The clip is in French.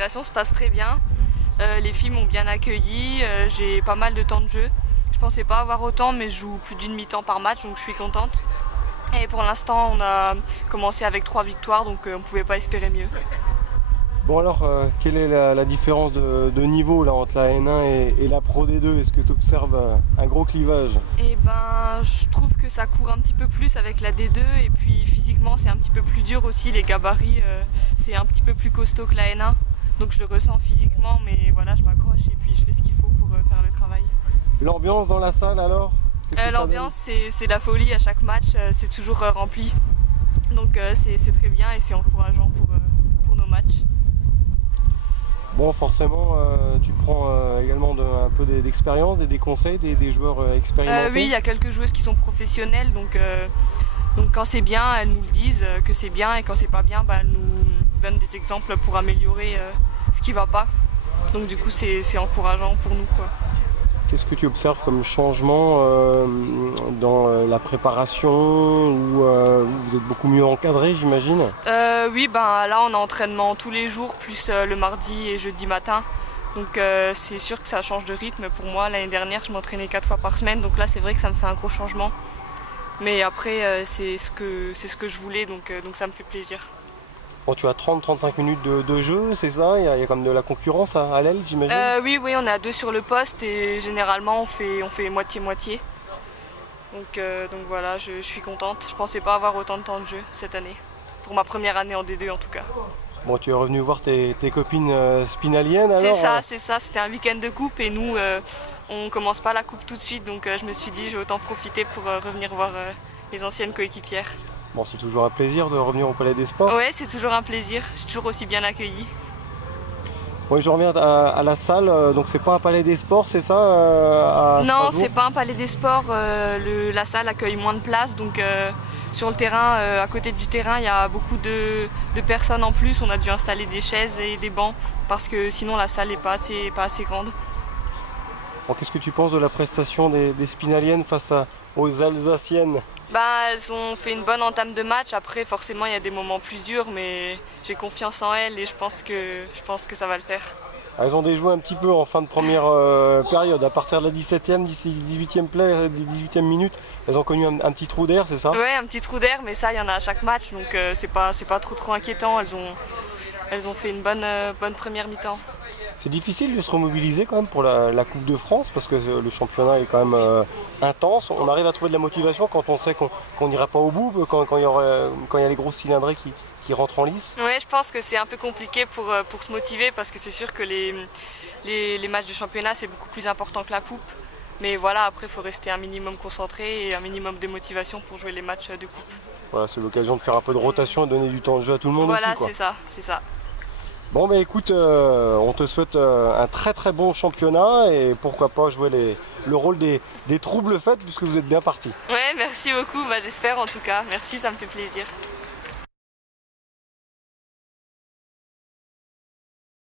l'intégration se passe très bien. Les filles m'ont bien accueilli, j'ai pas mal de temps de jeu. Je pensais pas avoir autant, mais je joue plus d'une mi-temps par match, donc je suis contente. Et pour l'instant, on a commencé avec 3 victoires, donc on pouvait pas espérer mieux. Bon alors, quelle est la différence de niveau là, entre la N1 et la Pro D2? Est-ce que tu observes un gros clivage? Et ben, je trouve que ça court un petit peu plus avec la D2 et puis physiquement c'est un petit peu plus dur aussi, les gabarits c'est un petit peu plus costaud que la N1. Donc je le ressens physiquement, mais voilà, je m'accroche et puis je fais ce qu'il faut pour faire le travail. L'ambiance dans la salle alors? L'ambiance c'est la folie à chaque match, c'est toujours rempli. Donc c'est très bien et c'est encourageant pour nos matchs. Bon, forcément, tu prends également un peu d'expérience, des conseils des joueurs expérimentés? Oui, il y a quelques joueuses qui sont professionnelles, donc quand c'est bien, elles nous le disent que c'est bien, et quand c'est pas bien, elles nous donnent des exemples pour améliorer ce qui va pas. Donc du coup, c'est encourageant pour nous, quoi. Qu'est-ce que tu observes comme changement dans la préparation où vous êtes beaucoup mieux encadré, j'imagine? Oui, là on a entraînement tous les jours, plus le mardi et jeudi matin. Donc c'est sûr que ça change de rythme pour moi. L'année dernière, je m'entraînais 4 fois par semaine, donc là c'est vrai que ça me fait un gros changement. Mais après, c'est ce que je voulais, donc ça me fait plaisir. Bon, tu as 30-35 minutes de jeu, c'est ça? Il y a comme de la concurrence à l'aile, j'imagine? Oui, on est à 2 sur le poste et généralement on fait moitié-moitié. Donc voilà, je suis contente. Je pensais pas avoir autant de temps de jeu cette année. Pour ma première année en D2 en tout cas. Bon, tu es revenu voir tes copines spinaliennes alors? C'est ça, c'était un week-end de coupe et nous on commence pas la coupe tout de suite, donc je me suis dit j'ai autant profiter pour revenir voir mes anciennes coéquipières. Bon, c'est toujours un plaisir de revenir au Palais des Sports. Ouais, c'est toujours un plaisir, je suis toujours aussi bien accueillie. Oui, je reviens à la salle, donc c'est pas un Palais des Sports, c'est ça? Non, c'est pas un Palais des Sports, la salle accueille moins de place, donc sur le terrain, à côté du terrain, il y a beaucoup de personnes en plus. On a dû installer des chaises et des bancs parce que sinon la salle n'est pas assez grande. Bon, qu'est-ce que tu penses de la prestation des spinaliennes face aux Alsaciennes? Elles ont fait une bonne entame de match. Après, forcément, il y a des moments plus durs, mais j'ai confiance en elles et je pense que ça va le faire. Elles ont déjoué un petit peu en fin de première période. À partir de la 17e, 18e minute, elles ont connu un petit trou d'air, c'est ça? Ouais, un petit trou d'air, mais ça, il y en a à chaque match, donc c'est pas trop inquiétant. Elles ont fait une bonne première mi-temps. C'est difficile de se remobiliser quand même pour la Coupe de France parce que le championnat est quand même intense. On arrive à trouver de la motivation quand on sait qu'on n'ira pas au bout, quand il y a les grosses cylindrées qui rentrent en lice. Ouais, je pense que c'est un peu compliqué pour se motiver parce que c'est sûr que les matchs de championnat c'est beaucoup plus important que la coupe. Mais voilà, après il faut rester un minimum concentré et un minimum de motivation pour jouer les matchs de coupe. Voilà, c'est l'occasion de faire un peu de rotation et de donner du temps de jeu à tout le monde voilà, aussi. Voilà, c'est ça. Bon, écoute, on te souhaite un très bon championnat et pourquoi pas jouer le rôle des troubles faites puisque vous êtes bien partis. Ouais, merci beaucoup, j'espère en tout cas. Merci, ça me fait plaisir.